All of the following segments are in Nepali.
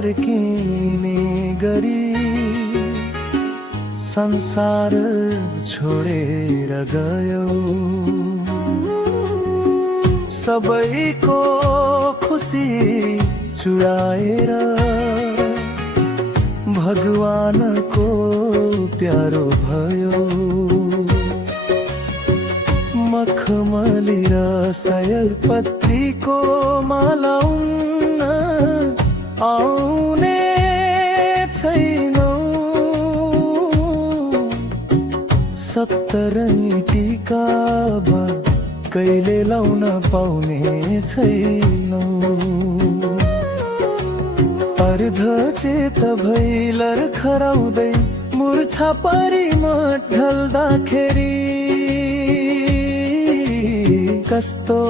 फर्किने गरी संसार छोडेर गयो। सबैको खुसी चुराएर भगवानको प्यारो भयो। मखमली र सयपत्रीको माला उन्न आउने छैनौ। सप्तरङ्गी टीका कहिले लाउन पाउने छैनौ। अर्धचेत भई लर्खराउँदै मूर्छा परी म ढल्दाखेरि कस्तो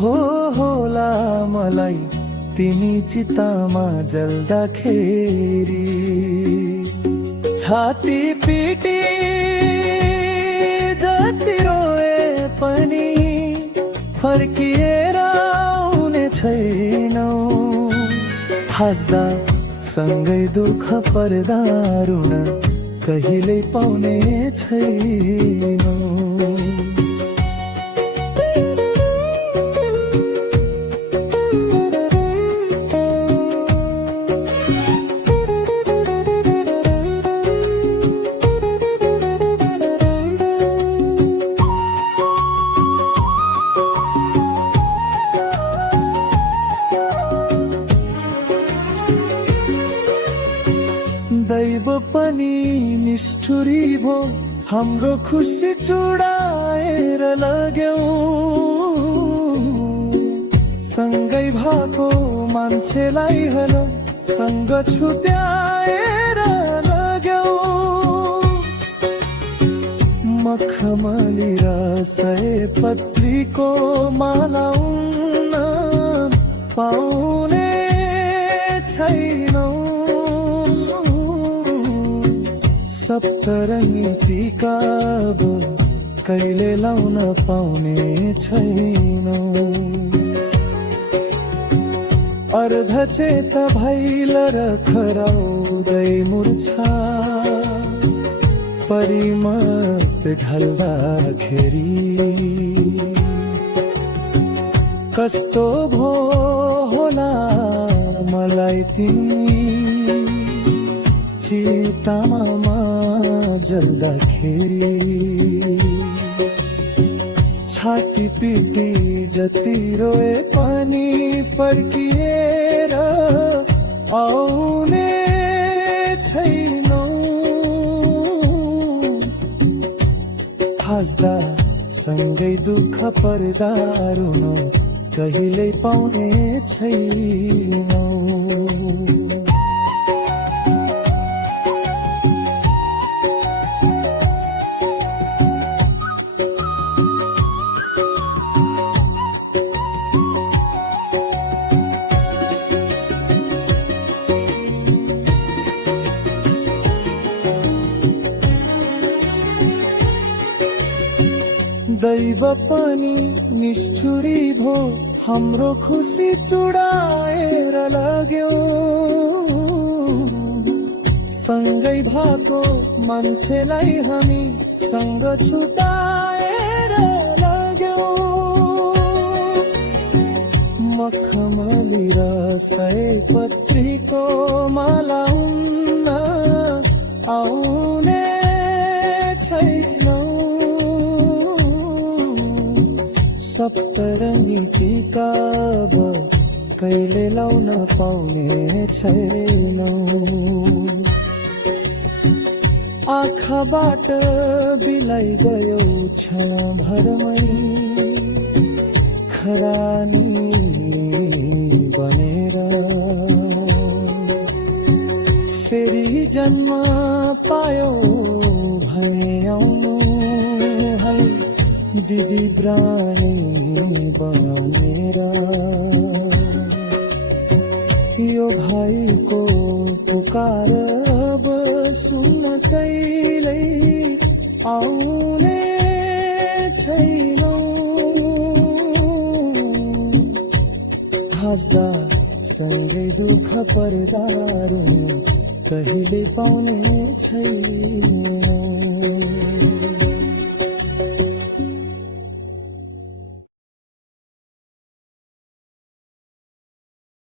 भो होला मलाई तिमी चितामा जल्दाखेरि। छाती पिटी जति रोए पनि फर्किएर आउने छैनौ। हाँस्दा सँगै दुःख पर्दा रुन कहिल्यै पाउने छैनौ। दैव पनि निष्ठुरी भो हाम्रो खुसी चुडाएर लग्यौ। सँगै भएको मान्छेलाई हलो सँग छुट्याएर लग्यौ। मखमली र सयपत्रीको माला उन्न पाउने छैनौ। सप्तरङ्गी टीका कहिले लाउन पाउने छैनौ। अर्धचेत भई लर्खराउँदै मूर्छा परिमत ढल्दाखेरि कस्तो भो होला मलाई तिमी चितामा जल्दाखेरि। छाती पिटी जति रोए पनि फर्किएर आउने छैनौ। हाँस्दा सँगै दुःख पर्दा रुन कहिल्यै पाउने छैनौ। दैव पनि निष्ठुरी भो हाम्रो खुसी चुडाएर लग्यो। सँगै भएको मान्छेलाई हामी सँग छुटाएर लग्यो। मखमली र सयपत्रीको माला उन्न आउने छैनौ। सप्तरङ्गी टीका कहिले लाउन पाउने छैनौ। आँखाबाट बिलाइ गयो क्षणभरमै खरानी बनेर। फेरि जन्म पायो भने आउनु है दिदी ब्रानी बनेर। यो भाइको पुकार अब सुन्न कहिल्यै आउने छैनौ। हाँस्दा सँगै दुःख पर्दारुन् कहिले पाउने छैनौँ।